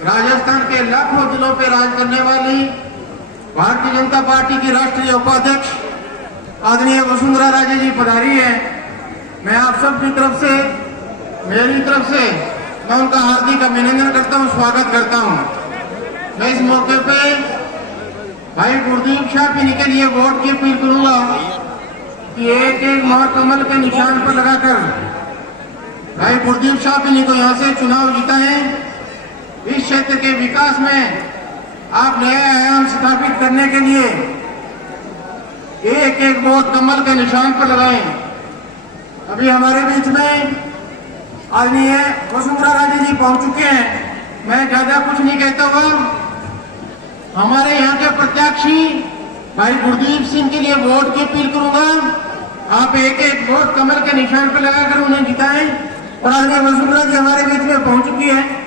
राजस्थान के लाखों जिलों पे राज करने वाली भारतीय जनता पार्टी की राष्ट्रीय उपाध्यक्ष आदरणीय वसुंधरा राजे जी पधारी है। मैं आप सबकी तरफ से, मेरी तरफ से मैं उनका हार्दिक अभिनंदन करता हूं, स्वागत करता हूं। मैं इस मौके पे भाई गुरदीप शाहपिनी के लिए वोट की अपील करूंगा कि एक एक मोहर कमल के निशान पर लगाकर भाई गुरदीप शाहपिनी को यहां से चुनाव जिताएं। इस क्षेत्र के विकास में आप नए आयाम स्थापित करने के लिए एक एक वोट कमल के निशान पर लगाएं। अभी हमारे बीच में आदरणीय वसुंधरा राजे जी पहुंच चुके हैं। मैं ज्यादा कुछ नहीं कहता हुआ हमारे यहाँ के प्रत्याशी भाई गुरदीप सिंह के लिए वोट की अपील करूंगा। आप एक एक वोट कमल के निशान पर लगाकर उन्हें जिताएं। और आदरणीय वसुंधरा जी हमारे बीच में पहुंच चुकी है।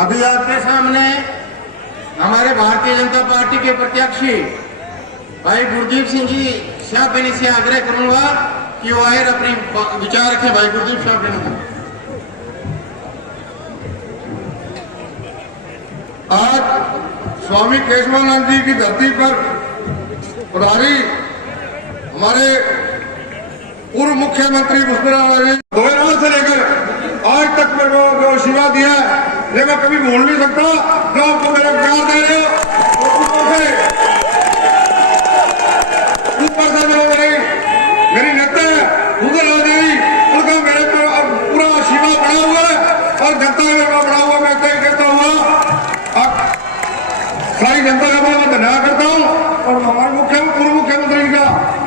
अभी आपके सामने हमारे भारतीय जनता पार्टी के प्रत्याशी भाई गुरदीप सिंह जी शाहपिनी से आग्रह करूंगा कि वो आए अपनी विचार रखें। भाई गुरदीप शाहपिनी, आज स्वामी केशवानंद जी की धरती पर पधारी हमारे पूर्व मुख्यमंत्री वसुंधरा राजे 2000 से लेकर आज तक मेरे को जो आशीर्वाद दिया है ये मैं कभी भूल नहीं सकता। जो आपको मेरा प्यार दे रहे हो ऊपर से जो मेरी नेता है वसुंधरा राजे उनका मेरे पर पूरा आशीर्वाद बना हुआ है और जनता मेरे को बना हुआ। मैं कहता हुआ सारी जनता का मैं धन्यवाद करता हूँ और हमारे पूर्व मुख्यमंत्री का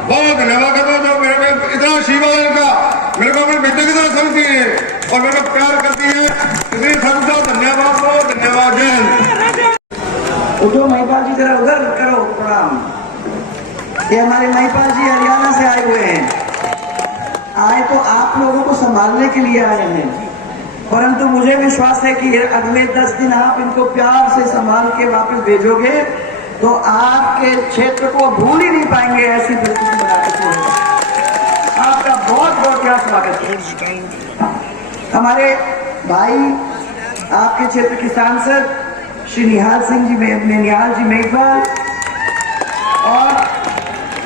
बहुत धन्यवाद करता हूँ जो मेरे को इतना आशीर्वाद इनका मेरे को अपने बेटे की तरह समझती है और मेरे को प्यार करती है। इसलिए सबका धन्यवाद हो, धन्यवाद। जय हिंद। उठो महिपाल जी, जरा उधर करो प्रणाम। ये हमारे महिपाल जी हरियाणा से आए हुए हैं। आए तो आप लोगों को संभालने के लिए आए हैं, परंतु मुझे विश्वास है कि अगले 10 दिन आप इनको प्यार से संभाल के वापस भेजोगे तो आपके क्षेत्र को भूल ही नहीं पाएंगे। ऐसी परिस्थिति बनाकर आपका बहुत बहुत बड़ा स्वागत है। हमारे भाई आपके क्षेत्र के सांसद श्री निहाल सिंह जी निहाल जी मेघवाल और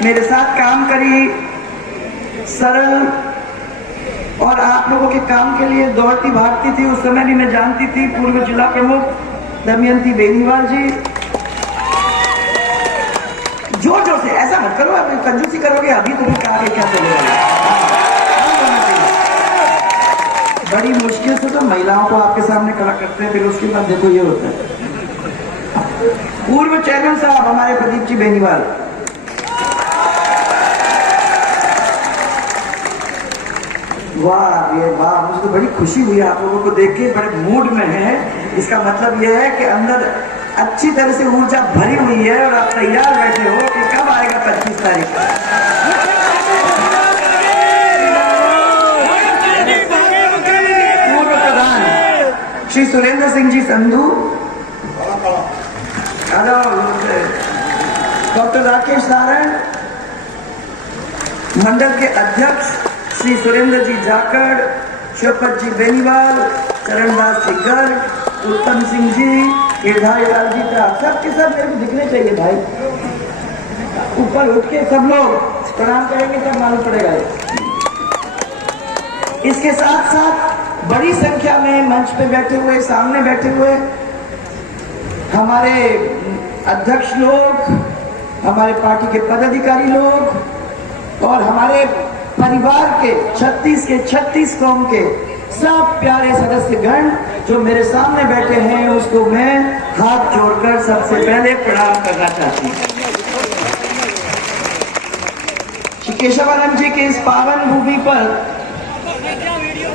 मेरे साथ काम करी सरल और आप लोगों के काम के लिए दौड़ती भागती थी, उस समय भी मैं जानती थी, पूर्व जिला प्रमुख दमयंती बेनीवाल जी। जोर जोर से ऐसा मत करो, आप कंजूसी करोगे अभी तो भी आगे क्या चलेगा। बड़ी मुश्किल से तो महिलाओं को आपके सामने खड़ा करते हैं, फिर उसके बाद देखो ये होता है। पूर्व चेयरमैन साहब हमारे प्रदीप जी बेनीवाल, वाह ये वाह, मुझे तो बड़ी खुशी हुई आप लोगों को देख के, बड़े मूड में है। इसका मतलब यह है कि अंदर अच्छी तरह से ऊर्जा भरी हुई है और आप तैयार बैठे हो कि कब आएगा 25 तारीख। पूर्व प्रधान श्री सुरेंद्र सिंह जी संधू, डॉक्टर राकेश नारायण, मंडल के अध्यक्ष श्री सुरेंद्र जी जाखड़, शिवपत जी बेनीवाल, चरणदास जी गर्ग, उत्तम सिंह जी, केदार लाल जी का सबके सब मेरे को दिखने चाहिए भाई। ऊपर उठ के सब लोग प्रणाम करेंगे तब मालूम पड़ेगा। इसके साथ साथ बड़ी संख्या में मंच पे बैठे हुए, सामने बैठे हुए हमारे अध्यक्ष लोग, हमारे पार्टी के पदाधिकारी लोग और हमारे परिवार के 36 कौम के सब प्यारे सदस्यगण जो मेरे सामने बैठे हैं, उसको मैं हाथ जोड़कर सबसे पहले प्रणाम करना चाहती हूँ। श्री केशवानंद जी के इस पावन भूमि पर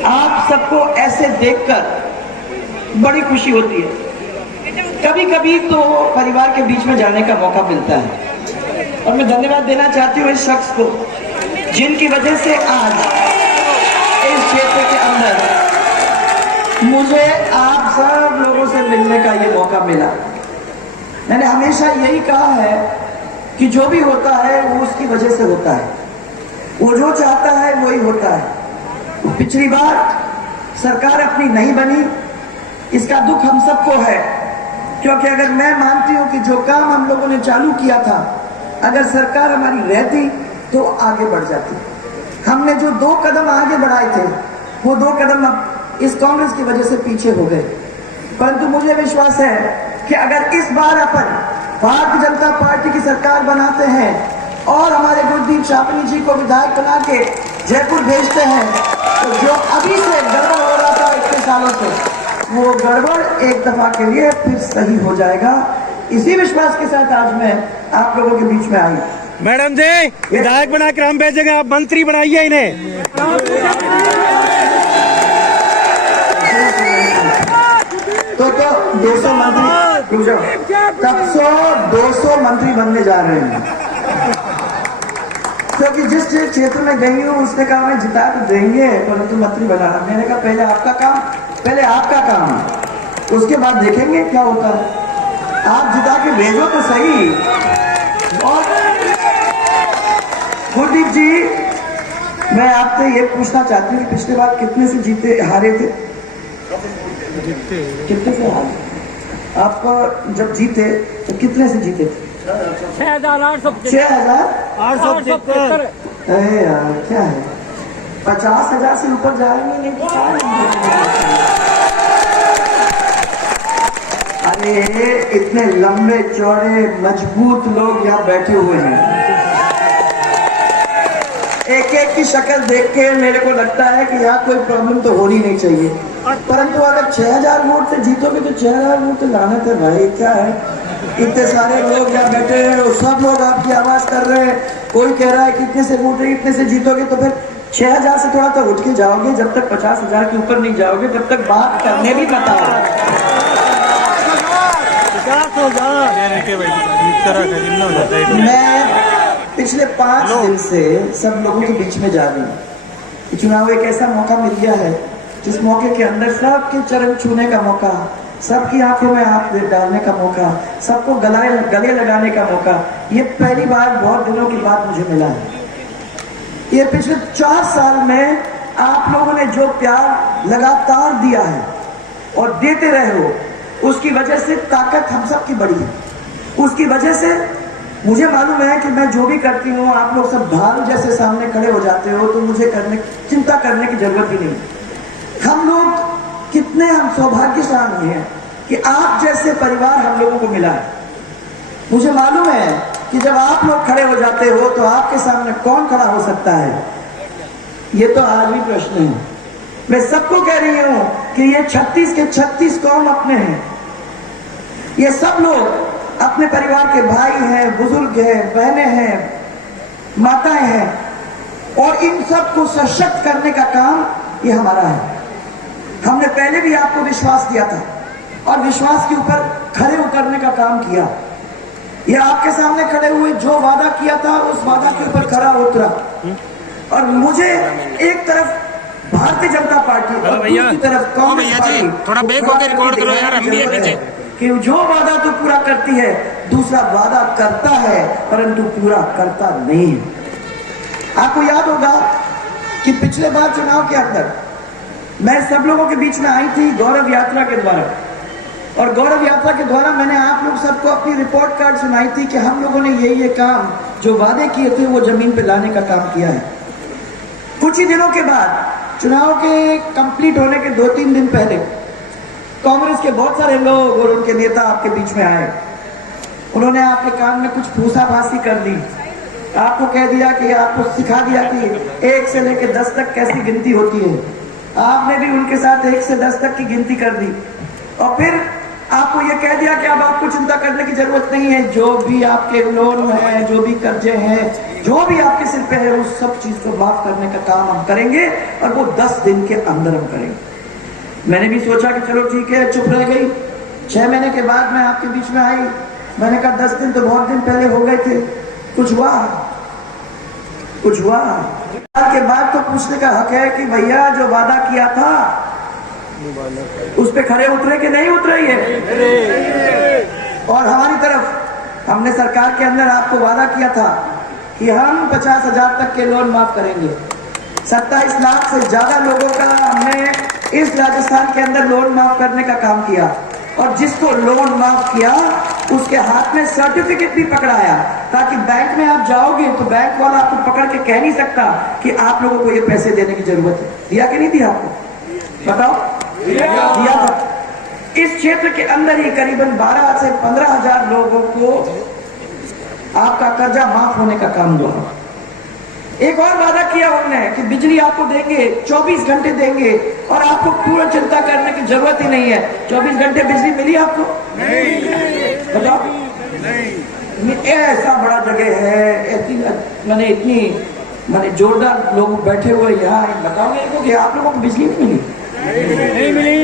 आप सबको ऐसे देखकर बड़ी खुशी होती है। कभी कभी तो परिवार के बीच में जाने का मौका मिलता है और मैं धन्यवाद देना चाहती हूँ इस शख्स को जिनकी वजह से आज इस क्षेत्र के अंदर मुझे आप सब लोगों से मिलने का ये मौका मिला। मैंने हमेशा यही कहा है कि जो भी होता है वो उसकी वजह से होता है, वो जो चाहता है वही होता है। पिछली बार सरकार अपनी नहीं बनी, इसका दुख हम सबको है, क्योंकि अगर मैं मानती हूं कि जो काम हम लोगों ने चालू किया था, अगर सरकार हमारी रहती तो आगे बढ़ जाती। हमने जो 2 कदम आगे बढ़ाए थे वो 2 कदम अब इस कांग्रेस की वजह से पीछे हो गए। परंतु मुझे विश्वास है कि अगर इस बार अपन भारतीय जनता पार्टी की सरकार बनाते हैं और हमारे गुरदीप शापनी जी को विधायक बना के जयपुर भेजते हैं, तो जो अभी से गड़बड़ हो रहा था इतने सालों से, वो गड़बड़ एक दफा के लिए फिर सही हो जाएगा। इसी विश्वास के साथ आज मैं आप लोगों के बीच में आई। मैडम जी, विधायक बनाकर हम भेजेंगे, आप मंत्री बनाइए इन्हें। तो 200 मंत्री, तब 200 मंत्री बनने जा रहे हैं, क्योंकि जिस क्षेत्र में गई हूँ उसने कहा मैं जिता तो देंगे परंतु मंत्री बनाना। मैंने कहा पहले आपका काम, उसके बाद देखेंगे क्या होता है। आप जिता के भेजो तो सही। और गुरदीप जी, मैं आपसे ये पूछना चाहती हूँ कि पिछली बार कितने से जीते हारे थे? कितने से हारे? आपको जब जीते तो कितने से जीते थे? 6,875। अरे यार क्या है, 50,000 से ऊपर जाएंगे नहीं तो अरे इतने लंबे चौड़े मजबूत लोग यहाँ बैठे हुए हैं, एक एक की शक्ल देख के मेरे को लगता है कि यहाँ कोई प्रॉब्लम तो होनी नहीं चाहिए। परंतु अगर 6,000 वोट से जीतोगे तो 6,000 वोट तो लानत है भाई। क्या है, इतने सारे लोग यहाँ बैठे हैं और सब लोग आपकी आवाज कर रहे हैं। कोई कह रहा है कि इतने से वोट इतने से जीतोगे, तो फिर 6,000 से थोड़ा तो उठ के जाओगे। जब तक 50,000 के ऊपर नहीं जाओगे तब तक बात करने भी पता है। मैं पिछले 5 दिन से सब लोगों के बीच में जा रही हूँ। चुनाव एक ऐसा मौका मिल गया है जिस मौके के अंदर सबके चरण छूने का मौका, सबकी आंखों में आंख डालने का मौका, सबको गले लगाने का मौका, ये पहली बार बहुत दिनों के बाद मुझे मिला है। ये पिछले 4 साल में आप लोगों ने जो प्यार लगातार दिया है और देते रहे हो, उसकी वजह से ताकत हम सब की बढ़ी है। उसकी वजह से मुझे मालूम है कि मैं जो भी करती हूँ आप लोग सब भालू जैसे सामने खड़े हो जाते हो, तो मुझे चिंता करने की जरूरत ही नहीं। हम लोग कितने हम सौभाग्यशाली हैं कि आप जैसे परिवार हम लोगों को मिला है। मुझे मालूम है कि जब आप लोग खड़े हो जाते हो तो आपके सामने कौन खड़ा हो सकता है, ये तो आज भी प्रश्न है। मैं सबको कह रही हूं कि ये 36 के 36 कौम अपने हैं। ये सब लोग अपने परिवार के भाई हैं, बुजुर्ग हैं, बहनें हैं, माताएं हैं, और इन सबको सशक्त करने का काम ये हमारा है। हमने पहले भी आपको विश्वास दिया था और विश्वास के ऊपर खड़े उतरने का काम किया। ये आपके सामने खड़े हुए जो वादा किया था उस वादा के ऊपर खरा उतरा। और मुझे एक तरफ भारतीय जनता पार्टी और दूसरी तरफ कांग्रेस पार्टी थोड़ा बैक होकर रिकॉर्ड करो यार, हम भी है पीछे। कि जो वादा तो पूरा करती है, दूसरा वादा करता है परंतु पूरा करता नहीं है। आपको याद होगा कि पिछले बार चुनाव के अंदर मैं सब लोगों के बीच में आई थी गौरव यात्रा के द्वारा, और गौरव यात्रा के द्वारा मैंने आप लोग सबको अपनी रिपोर्ट कार्ड सुनाई थी कि हम लोगों ने ये काम जो वादे किए थे वो जमीन पे लाने का काम किया है। कुछ ही दिनों के बाद, चुनाव के कंप्लीट होने के 2-3 दिन पहले, कांग्रेस के बहुत सारे लोग और उनके नेता आपके बीच में आए। उन्होंने आपके कान में कुछ फूसाफासी कर दी, आपको कह दिया कि आपको सिखा दिया कि 1 से लेकर 10 तक कैसी गिनती होती है। आपने भी उनके साथ 1 से 10 तक की गिनती कर दी और फिर आपको यह कह दिया कि अब आपको चिंता करने की जरूरत नहीं है, जो भी आपके लोन है, जो भी कर्जे हैं, जो भी आपके सिर पे है, उस सब चीज को माफ करने का काम हम करेंगे और वो 10 दिन के अंदर हम करेंगे। मैंने भी सोचा कि चलो ठीक है, चुप रह गई। 6 महीने के बाद मैं आपके बीच में आई, मैंने कहा 10 दिन तो बहुत दिन पहले हो गए थे, कुछ हुआ? कुछ हुआ? के बाद तो पूछने का हक है कि भैया जो वादा किया था उस पे खड़े उतरे कि नहीं उतरे ये? और हमारी तरफ हमने सरकार के अंदर आपको वादा किया था कि हम 50,000 तक के लोन माफ करेंगे। 27 लाख से ज्यादा लोगों का हमने इस राजस्थान के अंदर लोन माफ करने का काम किया, और जिसको लोन माफ किया उसके हाथ में सर्टिफिकेट भी पकड़ाया, ताकि बैंक में आप जाओगे तो बैंक वाला आपको पकड़ के कह नहीं सकता कि आप लोगों को ये पैसे देने की जरूरत है। दिया कि नहीं दिया आपको? बताओ। दिया था। इस क्षेत्र के अंदर ही करीबन 12 से 15,000 लोगों को आपका कर्जा माफ होने का काम हुआ। एक और वादा किया उन्होंने कि बिजली आपको देंगे, 24 घंटे देंगे और आपको पूरा चिंता करने की जरूरत ही नहीं है। 24 घंटे बिजली मिली आपको? नहीं। बताओ। नहीं। ऐसा बड़ा जगह है, इतनी जोरदार लोग बैठे हुए यहाँ, बताओगे इनको कि आप लोगों को बिजली नहीं मिली? नहीं मिली।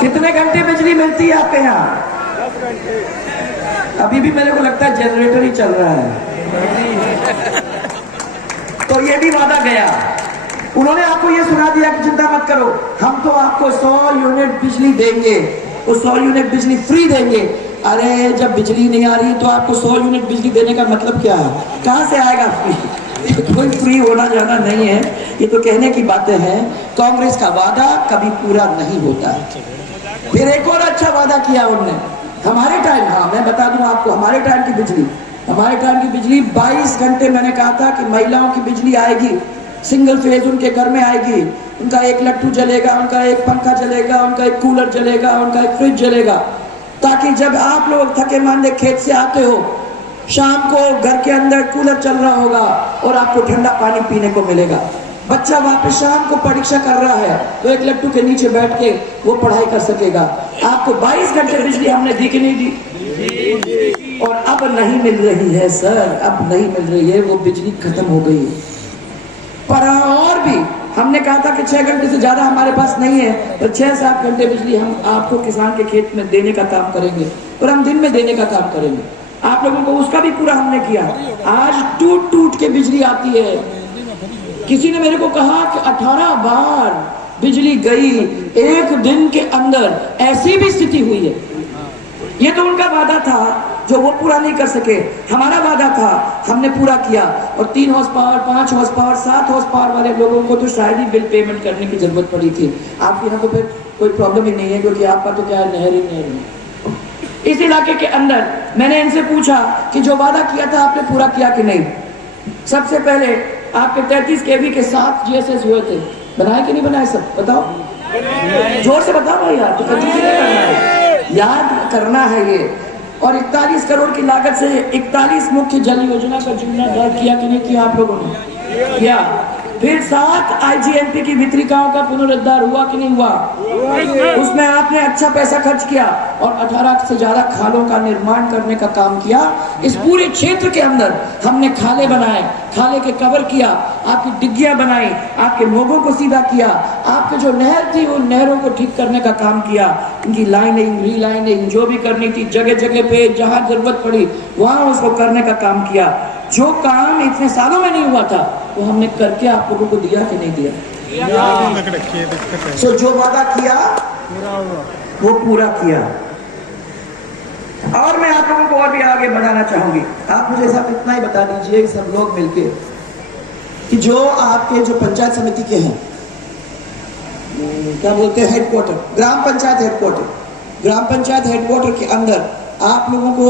कितने घंटे बिजली मिलती है आपके यहाँ? अभी भी मेरे को लगता है जनरेटर ही चल रहा है। तो ये भी वादा गया। उन्होंने आपको ये सुना दिया कि चिंता मत करो, हम तो आपको 100 यूनिट बिजली देंगे, वो 100 यूनिट बिजली फ्री देंगे। अरे जब बिजली नहीं आ रही तो आपको 100 यूनिट बिजली देने का मतलब क्या है? कहां से आएगा फ्री? कोई फ्री होना जाना नहीं है, ये तो कहने की बातें हैं। कांग्रेस का वादा कभी पूरा नहीं होता है। फिर एक और अच्छा वादा किया उन्होंने हमारे टाइम। हाँ, मैं बता दूं आपको, हमारे टाइम की बिजली 22 घंटे मैंने कहा था कि महिलाओं की बिजली आएगी, सिंगल फेज उनके घर में आएगी, उनका एक लट्टू जलेगा, उनका एक पंखा जलेगा, उनका एक कूलर जलेगा, उनका एक फ्रिज जलेगा, ताकि जब आप लोग थके मांदे खेत से आते हो, शाम को घर के अंदर कूलर चल रहा होगा और आपको ठंडा पानी पीने को मिलेगा। बच्चा वापस शाम को परीक्षा कर रहा है तो एक लट्टू के नीचे बैठ के वो पढ़ाई कर सकेगा। आपको 22 घंटे बिजली हमने दी कि नहीं दी? और अब नहीं मिल रही है सर, अब नहीं मिल रही है, वो बिजली खत्म हो गई है। पर और भी हमने कहा था कि 6 घंटे से ज्यादा हमारे पास नहीं है, तो 6-7 घंटे बिजली हम आपको किसान के खेत में देने का काम करेंगे, और हम दिन में देने का काम करेंगे आप लोगों को, उसका भी पूरा हमने किया। आज टूट टूट के बिजली आती है। किसी ने मेरे को कहा कि 18 बार बिजली गई एक दिन के अंदर, ऐसी भी स्थिति हुई है। ये तो उनका वादा था जो वो पूरा नहीं कर सके, हमारा वादा था हमने पूरा किया। और 3 horse power, 5 horse power, 7 horse power वाले लोगों को तो शायद ही बिल पेमेंट करने की जरूरत पड़ी थी। आपके यहाँ तो फिर कोई प्रॉब्लम ही नहीं है, क्योंकि आपका तो क्या है, नहर ही नहर है। इस इलाके के अंदर मैंने इनसे पूछा कि जो वादा किया था आपने पूरा किया कि नहीं। सबसे पहले आपके 33 kV के 7 GSS हुए थे, बनाए कि नहीं बनाए? सब बताओ, जोर से बताओ भाई यार, तो कंजूसी नहीं करना है, याद करना है ये। और 41 करोड़ की लागत से 41 मुख्य जल योजना का जीर्णोद्धार किया कि नहीं किया आप लोगों ने? किया। फिर 7 IGNP की वितरिकाओं का पुनरुद्धार हुआ कि नहीं हुआ? उसमें आपने अच्छा पैसा खर्च किया और 18 से ज्यादा खालों का निर्माण करने का काम किया। इस पूरे क्षेत्र के अंदर हमने खाले बनाए, खाले के कवर किया, आपकी डिग्गियां बनाई, आपके मोगों को सीधा किया, आपके जो नहर थी उन नहरों को ठीक करने का काम किया, इनकी लाइनिंग, रीलाइनिंग जो भी करनी थी जगह जगह पे जहां जरूरत पड़ी वहां उसको करने का काम किया। जो काम इतने सालों में नहीं हुआ था वो हमने करके आप लोगों को दिया कि नहीं दिया? जो वादा किया वो पूरा किया। और मैं आप लोगों को और भी आगे बढ़ाना चाहूंगी। आप मुझे साथ इतना ही बता दीजिए सब लोग मिलके कि जो आपके जो पंचायत समिति के हैं, क्या बोलते हैं, हेडक्वार्टर, ग्राम पंचायत हेडक्वार्टर, ग्राम पंचायत हेडक्वार्टर के अंदर आप लोगों को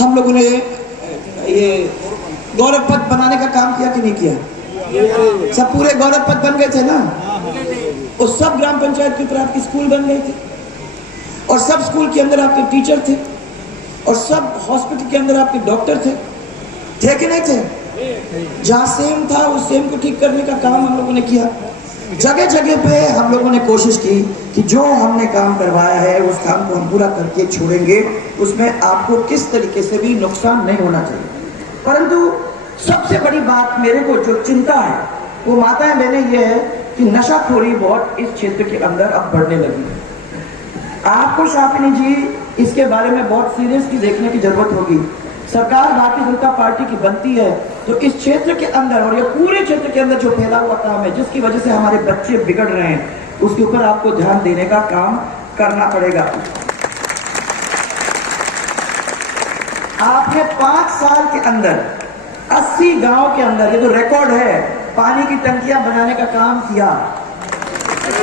हम लोगों ने ये गौरव पथ बनाने का काम किया कि नहीं किया? सब पूरे गौरव पथ बन गए थे ना, और सब ग्राम पंचायत की तरफ स्कूल बन गए थे, और सब स्कूल के अंदर आपके टीचर थे, और सब हॉस्पिटल के अंदर आपके डॉक्टर थे कि नहीं थे? जहां सेम था उस सेम को ठीक करने का काम हम लोगों ने किया। जगह जगह पे हम लोगों ने कोशिश की कि जो हमने काम करवाया है उस काम को हम पूरा करके छोड़ेंगे, उसमें आपको किस तरीके से भी नुकसान नहीं होना चाहिए। परंतु सबसे बड़ी बात मेरे को जो चिंता है वो माताएं बहने ये है कि नशाखोरी बहुत इस क्षेत्र के अंदर अब बढ़ने लगी है। आपको शापिनी जी इसके बारे में बहुत सीरियसली देखने की जरूरत होगी। सरकार भारतीय जनता पार्टी की बनती है तो इस क्षेत्र के अंदर और ये पूरे क्षेत्र के अंदर जो फैला हुआ काम है जिसकी वजह से हमारे बच्चे बिगड़ रहे हैं उसके ऊपर आपको ध्यान देने का काम करना पड़ेगा। आपने 5 साल के अंदर 80 गांव के अंदर, ये तो रिकॉर्ड है, पानी की टंकियां बनाने का काम किया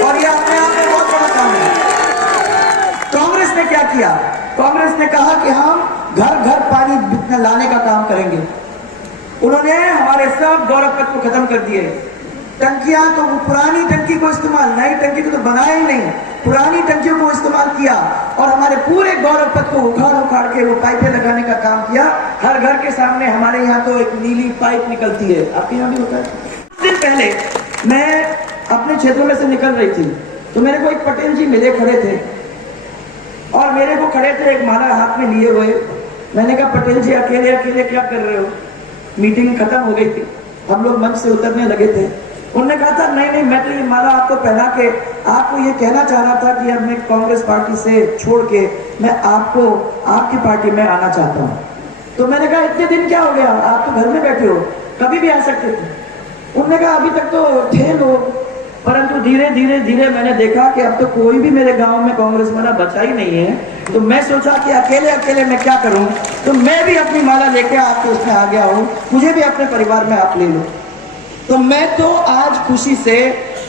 और ये अपने आप में बहुत बड़ा काम है। कांग्रेस ने क्या किया? कांग्रेस ने कहा कि हम घर घर पानी लाने का काम करेंगे। उन्होंने हमारे सब गौरव पथ को खत्म कर दिए। टंकियां तो पुरानी टंकी को इस्तेमाल, नई टंकी को तो बनाया ही नहीं, पुरानी टंकियों को इस्तेमाल किया और हमारे पूरे गौरव पथ को उखाड़ के वो पाइपें लगाने का काम किया। हर घर के सामने हमारे यहाँ तो एक नीली पाइप निकलती है, आपके यहाँ भी होता है। कुछ दिन पहले मैं अपने क्षेत्रों में से निकल रही थी तो मेरे को एक पटेल जी मिले, खड़े थे और मेरे को खड़े थे एक माला हाथ में लिए हुए। मैंने कहा पटेल जी अकेले अकेले क्या कर रहे हो? मीटिंग खत्म हो गई थी, हम लोग मंच से उतरने लगे थे। उन्होंने कहा था नहीं नहीं, मैं तो ये माला आपको पहना के आपको ये कहना चाह रहा था कि अब मैं कांग्रेस पार्टी से छोड़ के मैं आपको आपकी पार्टी में आना चाहता हूँ। तो मैंने कहा इतने दिन क्या हो गया, आप तो घर में बैठे हो, कभी भी आ सकते थे। उन्होंने कहा अभी तक तो थे लोग, परंतु धीरे धीरे धीरे मैंने देखा कि अब तो कोई भी मेरे गांव में कांग्रेस वाला बचा ही नहीं है, तो मैं सोचा कि अकेले अकेले मैं क्या करूं, तो मैं भी अपनी माला लेके आपके उसमें आ गया हूं, मुझे भी अपने परिवार में आप ले लो। तो मैं तो आज खुशी से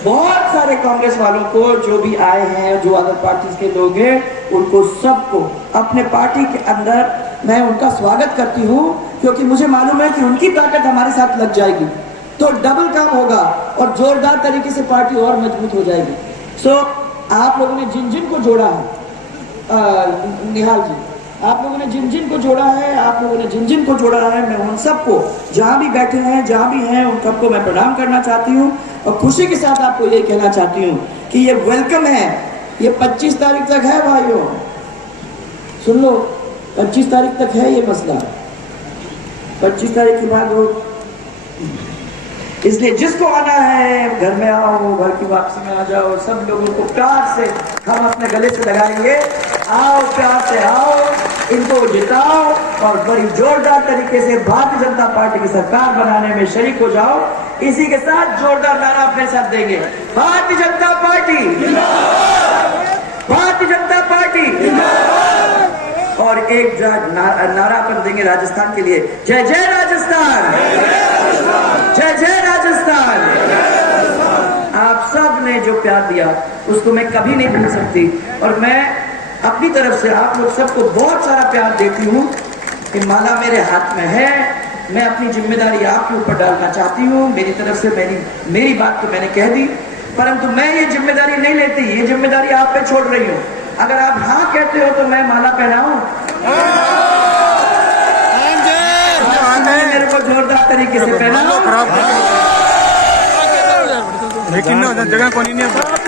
बहुत सारे कांग्रेस वालों को जो भी आए हैं, जो अदर पार्टी के लोग हैं, उनको सबको अपने पार्टी के अंदर मैं उनका स्वागत करती हूँ, क्योंकि मुझे मालूम है कि उनकी ताकत हमारे साथ लग जाएगी तो डबल काम होगा और जोरदार तरीके से पार्टी और मजबूत हो जाएगी। सो आप लोगों ने जिन जिन को जोड़ा है, निहाल जी, आप लोगों ने जिन जिन को जोड़ा है, आप लोगों ने जिन जिन को जोड़ा है, मैं उन सबको जहां भी बैठे हैं, जहां भी हैं, उन सबको मैं प्रणाम करना चाहती हूं और खुशी के साथ आपको ये कहना चाहती हूं कि ये वेलकम है, ये 25 तारीख तक है भाइयों, सुन लो, 25 तारीख तक है ये मसला, 25 तारीख के बाद वो, इसलिए जिसको आना है घर में आओ, घर की वापसी में आ जाओ, सब लोगों को प्यार से हम अपने गले से लगाएंगे, आओ प्यार से आओ, इनको जिताओ और बड़ी जोरदार तरीके से भारतीय जनता पार्टी की सरकार बनाने में शरीक हो जाओ। इसी के साथ जोरदार नारा अपने साथ देंगे, भारतीय जनता पार्टी, भारतीय जनता पार्टी, और एक नारा अपन देंगे राजस्थान के लिए, जय जय राजस्थान, जय जय राजस्थान। आप सब ने जो प्यार दिया उसको मैं कभी नहीं भूल सकती और मैं अपनी तरफ से आप लोग सबको बहुत सारा प्यार देती हूँ कि माला मेरे हाथ में है, मैं अपनी जिम्मेदारी आपके ऊपर डालना चाहती हूँ। मेरी तरफ से मेरी बात तो मैंने कह दी, परंतु मैं ये जिम्मेदारी नहीं लेती, ये जिम्मेदारी आप पे छोड़ रही हूँ। अगर आप हाँ कहते हो तो मैं माला पहनाऊं, मेरे को जोरदार तरीके से पहनाऊं। लेकिन ना जगह कौन नहीं है